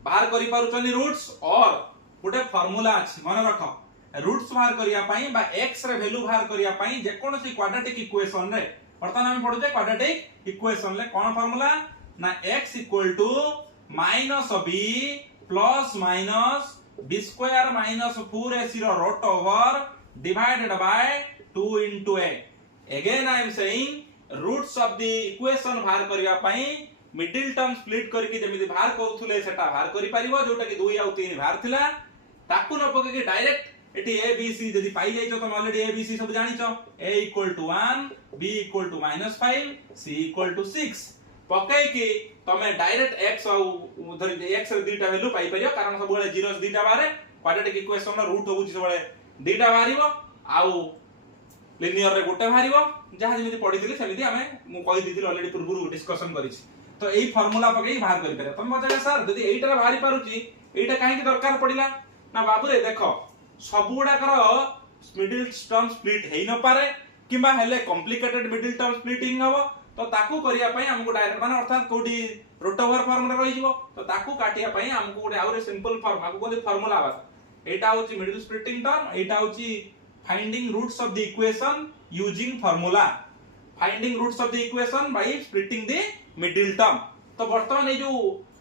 बाहर करि पारुछनी रूट्स और गोटे फार्मूला अछि मन रख रूट्स बाहर करिया पई बा x रे वैल्यू बाहर करिया पई जे कोनोसी क्वाड्रेटिक इक्वेशन रे वर्तमान हम पढुछे क्वाड्रेटिक इक्वेशन ले कोन फार्मूला ना x equal to minus b plus minus b square minus 4ac रो root over divided by 2 into a again I am saying roots of the equation बाहर करिया पई मिडिल टर्म स्प्लिट करके जेमिति बाहर करथुले सेटा बाहर करि परिबो जोटा कि 2 आ 3 बाहर थिला ताकु न पके कि direct eighty a b c जदी पाई जाइछो त ऑलरेडी a b c सब जानिछो a equal to 1 b equal to -5 c equal to 6 पकै कि तमे डायरेक्ट x और धरि x रे दुईटा वैल्यू पाई परियो कारण सब बेले जीरोस दुईटा बारे क्वाड्रेटिक इक्वेशन रो रूट होउछि सब बेले दुईटा बाहरिबो आउ लिनियर रे गोटे बाहरिबो जहा जेमिति पढिथिले सेमिति हमें मु कहि दिथिले ऑलरेडी पूर्व डिस्कशन करिछि तो एई फार्मूला पकै बाहर करि परियो तमे बजाले सर जदी एईटा रे बाहरि पारुछि एईटा काहे कि दरकार पडिला ना बाबू रे देखो सब गुडा कर मिडिल टर्म स्प्लिट हेई न पारे किबा हेले कॉम्प्लिकेटेड मिडिल टर्म स्प्लिटिंग हबो तो ताकू करिया पई हमको डायरेक्ट माने अर्थात कोडी रूट ओवर फॉर्म रे रहि जिवो तो ताकू काटिया पई हमको गोटे आउरे सिंपल फॉर्म हमको कोली फार्मूला बा एटा होची मिडिल स्प्लिटिंग टर्म एटा होची finding roots of the equation using formula finding roots of the equation by splitting the middle term तो वर्तमान ए जो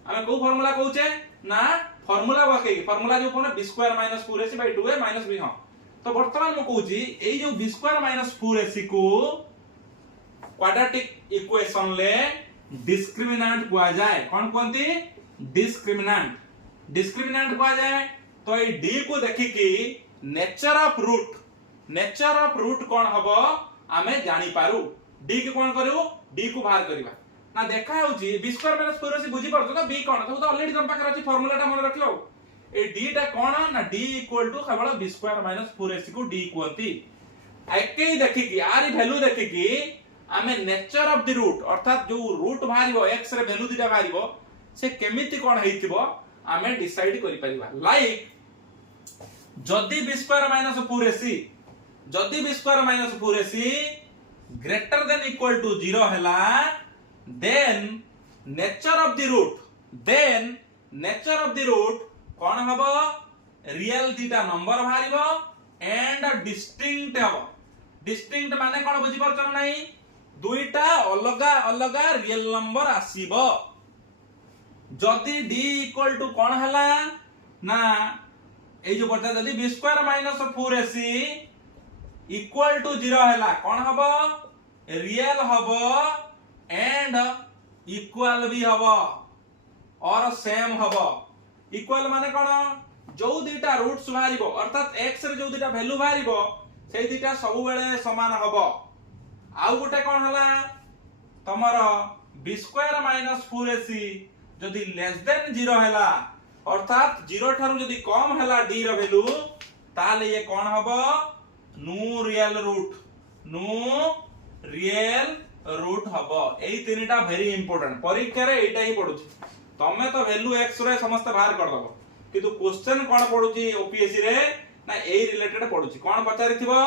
हमें को फार्मूला कहउचे ना फार्मूला बाके फार्मूला जो कोन b स्क्वायर माइनस 4ac बाय 2a माइनस b हां तो वर्तमान म कहउची ए जो b स्क्वायर माइनस 4ac को क्वाड्रेटिक इक्वेशन ले डिस्क्रिमिनेंट कुआ जाए कौन कोनती डिस्क्रिमिनेंट डिस्क्रिमिनेंट कुआ जाए तो ए d को देखि कि नेचर ऑफ रूट कोन हबो हमें जानि पारू d के कोन करू d को बाहर करबा ना देखा होची b स्क्वायर माइनस 4ac बुझी परतो तो b कोन तो ऑलरेडी तुम पाखर अछि फार्मूला टा मन रखियो ए d टा कोन ना d इक्वल टू केवल b स्क्वायर माइनस 4ac को d कोंती एके देखि कि आर वैल्यू देखि कि हमें नेचर ऑफ द रूट अर्थात जो रूट भारिबो x रे वैल्यू दिटा भारिबो से केमिति कोन हेइतिबो हमें डिसाइड करि परिबा लाइक जदी b स्क्वायर माइनस 4ac जदी b square minus 4ac greater than equal to 0 हैला then nature of the root कोन हबो रियल दिटा नंबर भारिबो एंड डिस्टिंक्ट हबो डिस्टिंक्ट माने कोन बुझी परछन नाही दुईटा अलगा अलगा रियल नंबर आसीबो जदी d इक्वल टू कोन हला ना ए जो पड़ता जदी b square minus 4ac equal to 0 हला कोन हबो रियल हबो एंड इक्वल भी हबो और सेम हबो इक्वल माने कोन जो दुईटा रूट्स भारिबो अर्थात x रे जो दुईटा वैल्यू भारिबो सेई दुईटा सब बेले समान हबो आउ गोटे कोन हला तमरो b स्क्वायर माइनस 4ac जदी लेस देन 0 हला अर्थात 0 थारु जदी कम हला d रो वैल्यू ताले ये कोन हबो नो रियल रूट हबो एई तीनटा वेरी इंपोर्टेंट परीक्षा रे एटा ही पडुची तमे तो वैल्यू x रे समस्त बाहर कर दबो किंतु क्वेश्चन कोन पडुची ओपीएससी रे ना एई रिलेटेड पडुची कोन पचारिथिबो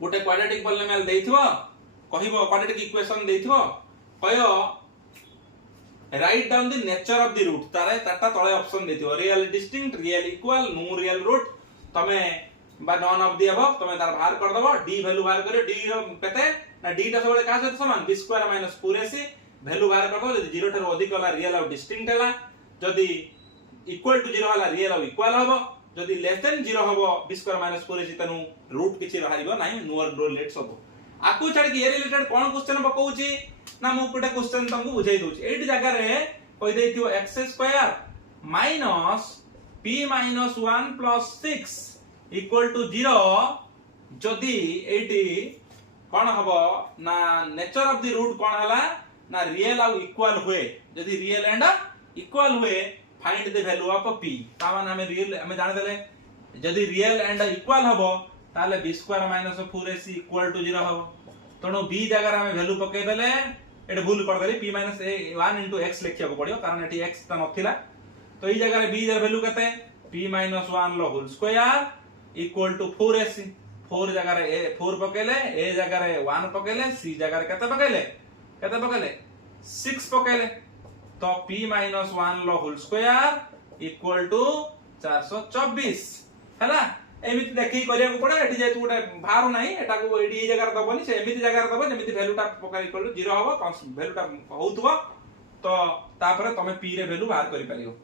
गोटे क्वाड्रेटिक पॉलिनोमियल देइथिबो कहिबो क्वाड्रेटिक इक्वेशन देइथिबो कयो write down the nature of the root तारे ताटा तळे ऑप्शन देइथिबो real distinct real equal no real root तमे बा नॉन ऑफ द अबव तमे तार बाहर कर दबो d वैल्यू बाहर करियो d रो केते ना d टा सबले का सहित समान b square minus 4ac value बाहर कर दो जदी 0 ठारो अधिक हला रियल और डिस्टिंक्ट हला जदी इक्वल टू 0 हला रियल आउ इक्वल हबो जदी लेस देन 0 हबो b स्क्वायर माइनस 4ac तनु रूट किछि रहरिबो नाही नो लेट्स हबो आकु छाड़ के ए रिलेटेड कोन क्वेश्चन पकाउची ना मु गोटे क्वेश्चन तुमको बुझाई दोची एठी जगह रे कहि दैथियो x square minus p minus 1 plus 6 equal to 0 जदी एठी कोन हबो ना नेचर ऑफ द रूट कोन हला ना रियल आउ इक्वल हुए जदी रियल एंड इक्वल हुए find the value of p ता माने हमें रियल हमें जान देले जदी रियल एंड इक्वल हबो ताले b square minus 4ac equal to 0 हबो तणो b जगह हमें वैल्यू पके देले एटे भूल कर देली p माइनस 1 into x लिखिया को पड़ियो कारण एटी x त नथिला तो ई जगह रे b जर वैल्यू कते p माइनस 1 लो whole square equal to 4ac 4 जगह रे 4 पकेले a जगह रे 1 पकेले c जगह रे कते पकेले 6 पकेले तो p माइनस 1 लो होल स्क्वायर इक्वल टू 424 हैला एमिति देखि करिया को पड़े एठी जेतु गोटे भार नाही एटा को एडी ए जगह दबनी से एमिति जगह दबो जेमिति वैल्यू टा पकाई इक्वल टू 0 हबो वैल्यू टा होउतबो तो तापर तमे p रे वैल्यू बाहर करि परियो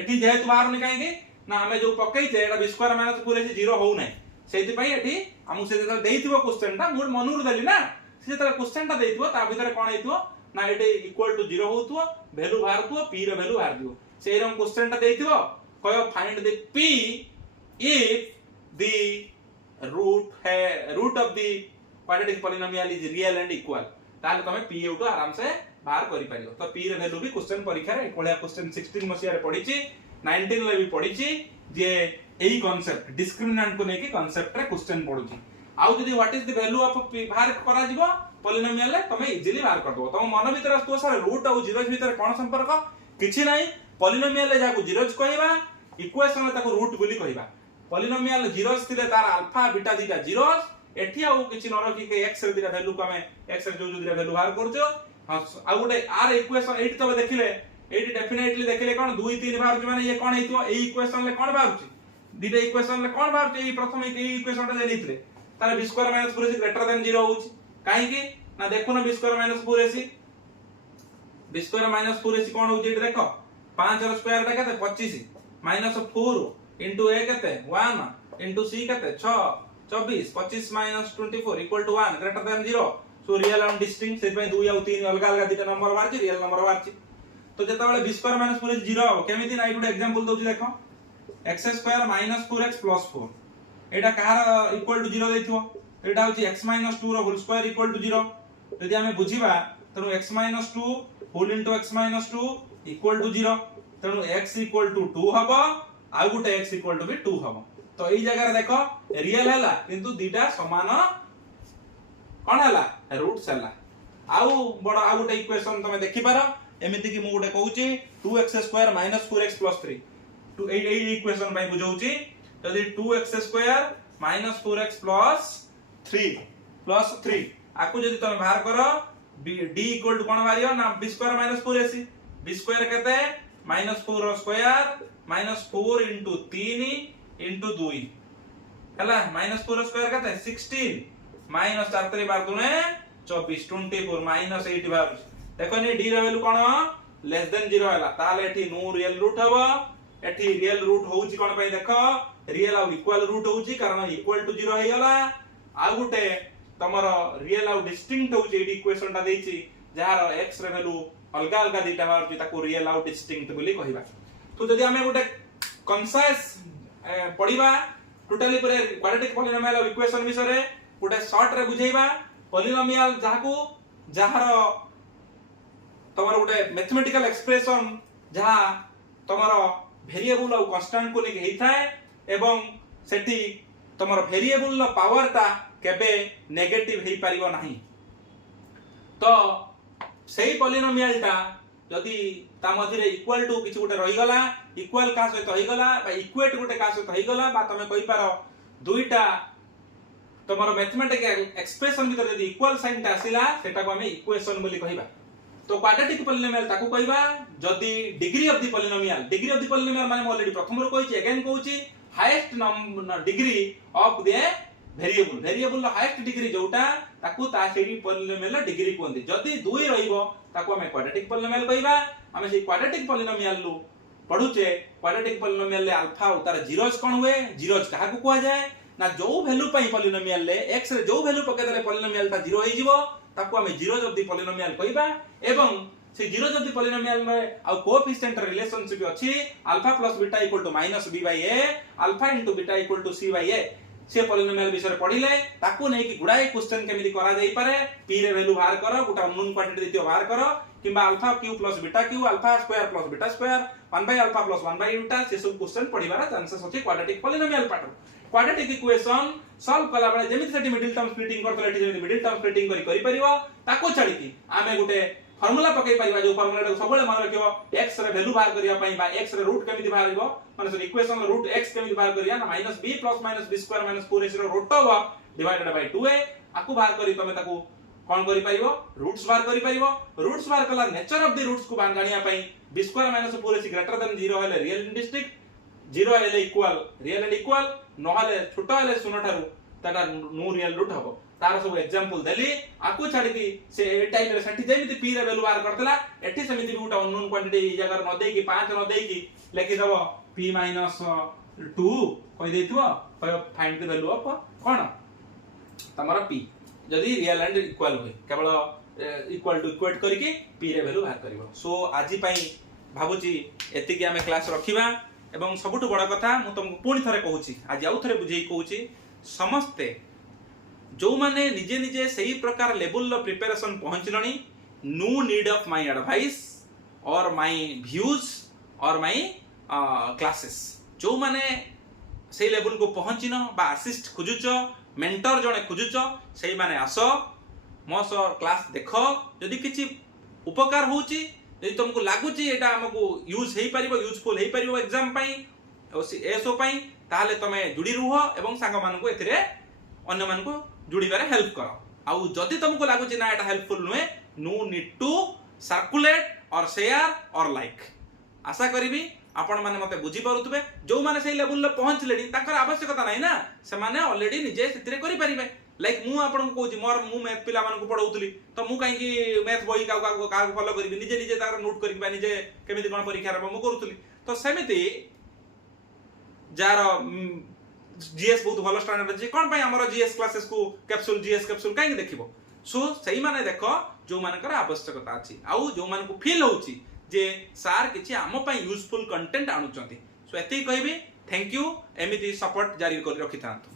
एठी जेतु बाहर नि काहे ना हमें जो पकई छे एटा b स्क्वायर माइनस 4ac 0 होउ नै सेति पई एठी हमु से जेता देइथिबो क्वेश्चन टा मोर मनूर देली ना से जेता क्वेश्चन टा देइथिबो ता भीतर कोन हेइथिबो ना एटी इक्वल टू 0 होउतबो वैल्यू बाहर तुबो p रे वैल्यू बाहर दिबो से एरम क्वेश्चन टा देइथिबो कयो find the p if the root of the quadratic polynomial is real and equal ताले तमे p उठो आराम से बाहर करि परियो तो p रे वैल्यू भी क्वेश्चन परीक्षा रे कोलिया क्वेश्चन 16 मसिया रे पढिची 19 ले भी पढिची जे एई कांसेप्ट डिस्क्रिमिनेंट को नेकी कांसेप्ट रे क्वेश्चन पढुची आउ जदी what is the value of p बाहर करा जिवो पॉलिनोमियल ले तमे इजीली बाहर कर दो तम मन भीतर तो सारे रूट और जीरोज भीतर कोन संपर्क किछि नाही पॉलिनोमियल ले जाको जीरोज कहबा इक्वेशन ले ताको रूट बोली कहबा पॉलिनोमियल जीरोज थिले तार अल्फा बीटा दिटा जीरोज एठी आउ किछि न रखि के x रे दिटा वैल्यू को हमें x रे जो दिटा वैल्यू बाहर करजो आ गुटे आर इक्वेशन एठी तो देखिले एठी डेफिनेटली देखिले कोन 2 3 बाहर जो माने ये कोन हेतियो ए इक्वेशन ले कोन बाहरची दिटा इक्वेशन ले कोन बाहरची ए प्रथम ए इक्वेशन ता देनितले तार b square minus 4ac greater then 0 होउची काहे की ना देखो ना b square minus 4ac b square minus 4ac कोन होउची एठी देखो 5 रो स्क्वायर ता केते 25 माइनस 4 into a केते 1 into c केते 6 24 25 minus 24 equal to 1 greater than 0 so real and distinct से पे 2 या 3 अलग अलग दिटा नंबर बारची रियल नंबर बारची तो जेता बेले b स्क्वायर माइनस 4 0 हो केमिति ना इटुडे एग्जांपल दोची देखो x square minus 4x plus 4 Etah Kahar equal to 0 देथियो एटा होची x माइनस 2 रो होल स्क्वायर इक्वल टू 0 यदि हमें बुझिबा तनो x minus 2 whole into x minus 2 equal to 0 तनो x इक्वल टू 2 हबो आ गुटे x इक्वल टू भी 2 हबो तो एई जगह रे देखो रियल हला किंतु दीटा समान कोन हला रूट्स हला आउ बडा आ गुटे इक्वेशन तमे देखि पारो एमिति कि मु गुटे कहूची 2x square minus 4x plus 3 टू एई इक्वेशन पई बुझौची यदि 2x square minus 4x plus 3 आकु जदि तमे बाहर करो d इक्वल टू कोन बारियो ना b square minus 4ac b square केते माइनस 4 रो स्क्वायर माइनस 4 into 3 into 2 हला माइनस 4 स्क्वायर केते 16 माइनस 4 3 बार दुने 24 24 माइनस 8 बार देखो नि d रे वैल्यू कोन लेस देन 0 हला ताले एठी नो रियल रूट हबो एठी रियल रूट होउची कोन पई देखो रियल और इक्वल रूट होउची कारण इक्वल टू 0 हे गला आ गुटे तमरो रियल और डिस्टिंक्ट होउची एडी इक्वेशन टा देइची जहार x रे वैल्यू अलगा अलगा दिटा बार ताको रियल और डिस्टिंक्ट बोली कहिबा तो जदि हमें गोटे कॉन्शियस पढिबा टोटली पूरे क्वाड्रेटिक पॉलिनोमियल और इक्वेशन विषय रे गोटे शॉर्ट रे बुझेइबा पॉलिनोमियल जाहाको जहार तमरो गोटे मैथमेटिकल एक्सप्रेशन जहा तमरो वेरिएबल और कांस्टेंट को लेके हेई थाए एवं सेठी तमरो वेरिएबल लो पावर ता केबे नेगेटिव हेई परिबो नाही तो सेही पॉलिनोमियल टा जदि ता मध्य रे इक्वल टू किछ गोटे रहि गला इक्वल का सहित होई गला बा इक्वेट गोटे का सहित होई गला बा तमे कहि पारो दुईटा तमरो मैथमेटिकल एक्सप्रेशन भीतर जदि इक्वल साइन ता आसिला सेटा को हमें इक्वेशन बोली कहिबा तो क्वाड्रेटिक पॉलिनोमियल ताकू कहिबा जदि डिग्री ऑफ द पॉलिनोमियल माने ऑलरेडी प्रथम रो कहिछि अगेन कहूछि highest degree of the variable लो हाईएस्ट डिग्री जोटा ताकू ता सेही पॉलिनोमियल डिग्री कोंदी जदि दुई रहिबो ताकू हमें क्वाड्रेटिक पॉलिनोमियल कहिबा हमें से क्वाड्रेटिक पॉलिनोमियल लो पढुचे क्वाड्रेटिक पॉलिनोमियल अल्फा तार जीरोज कौन हुए जीरोज कहा कुआ जाए ना जो वैल्यू पई पॉलिनोमियल ले x रे जो वैल्यू पके देले पॉलिनोमियल ता जीरो हो जिवो ताको हमें जीरोज ऑफ द पॉलिनोमियल कहबा एवं से जीरोज ऑफ द पॉलिनोमियल में आ कोएफिशिएंट रिलेशनशिप अछि alpha plus beta equal to minus b by a alpha into beta equal to c by a से पॉलिनोमियल विषय पढिले ताको नै कि गुडाई क्वेश्चन केमिति करा जाई पारे p रे वैल्यू बाहर करो गुटा अननोन क्वांटिटी द्वितीय बाहर करो किबा alpha cube plus beta cube alpha square plus beta square 1 by alpha plus 1 by beta से सब क्वेश्चन पढिबार चांसेस अछि quadratic polynomial part quadratic equation solve कला बेले जेमिति सेठी मिडिल टर्म स्प्लिटिंग करतले एठी जेमिति मिडिल टर्म स्प्लिटिंग करि परिबो ताको छाडी की आमे गुटे फार्मूला पकई परिबा जो फार्मूला को सबले मन रखियो x रे वैल्यू बाहर करिया पई बा x रे रूट केमिति बाहरइबो माने सर इक्वेशन रो रूट x केमिति बाहर करिया ना -b + -b स्क्वायर - 4ac रो रूट होबो डिवाइडेड बाय 2a आकु बाहर करी तमे ताकू कोन करि परिबो रूट्स बाहर करि परिबो रूट्स बाहर कला नेचर ऑफ द रूट्स को बान जानिया पई b square - 4ac greater then 0 हेले रियल डिस्ट्रिक्ट 0 हेले इक्वल रियल एंड इक्वल न हेले छोटो हेले शून्य थारु ताका नो रियल रूट हबो तार सब एग्जांपल देली आकु छाडी की से ए टाइप रे सेठी जेमिति p रे वैल्यू बाहर करतला एठी समिति भी उटा अननोन क्वांटिटी ई जगह न देई की 5 न देई की लेखि दबो p - 2 कहि देथिबो फाइंड द वैल्यू ऑफ कोन तमरा p जदी रियल एंड इक्वल होय केवल इक्वल टू इक्वेट करी की p रे वैल्यू बाहर करबो सो आजि पई भाबुची एति की हमें क्लास रखिबा एवं सबुठु बड़ कथा मु तुमको पुणी थरे कहूची आज आउ थरे बुझेई कहूची समस्ते जो माने निजे निजे सही प्रकार लेवल लो प्रिपरेशन पहुंचलणी no need of my advice और माय व्यूज और माय क्लासेस जो माने सही लेवल को पहुंचिन बा असिस्ट खुजुच मेंटर जने खुजुच सही माने आसो मो सो क्लास देखो यदि किछि उपकार होउची यदि तुमको लागुची एटा हमको यूज हेई परिबो यूजफुल हेई परिबो एग्जाम पई एसओ पई ताले तमे जुडी रुहो एवं सांग मानको एथिरे अन्य मानको जुड़ी बारे हेल्प करो आउ जदि तुमको लागुची ना एटा हेल्पफुल नुहे नो नीड टू सर्कुलेट और शेयर और लाइक आशा करिबी आपण माने मते बुझी पारुतबे जो माने सही लेवल ले पहुंचलेनी ताकर आवश्यकता नाही ना से माने ऑलरेडी निजे सेतिरे करि परिबे लाइक मु आपण को कहूची मोर मु मैथ पिला मान को पढौतली तो मु काई की मैथ बही का फॉलो करिबी निजे निजे ताकर नोट करिबा निजे केमिति कोन परीक्षा रे मु करूतली तो सेमिति जार जीएस बहुत भलो स्टैंडर्ड अछि कोन पई हमर जीएस क्लासेस को कैप्सूल जीएस कैप्सूल काई देखिबो सो सही माने देखो जो मानकर आवश्यकता अछि आउ जो मान को फील होउची जे सार किछि आम पई यूजफुल कंटेंट आनुचंती सो एति कहबी थैंक यू एमिति सपोर्ट जारी कर रखिथांतु।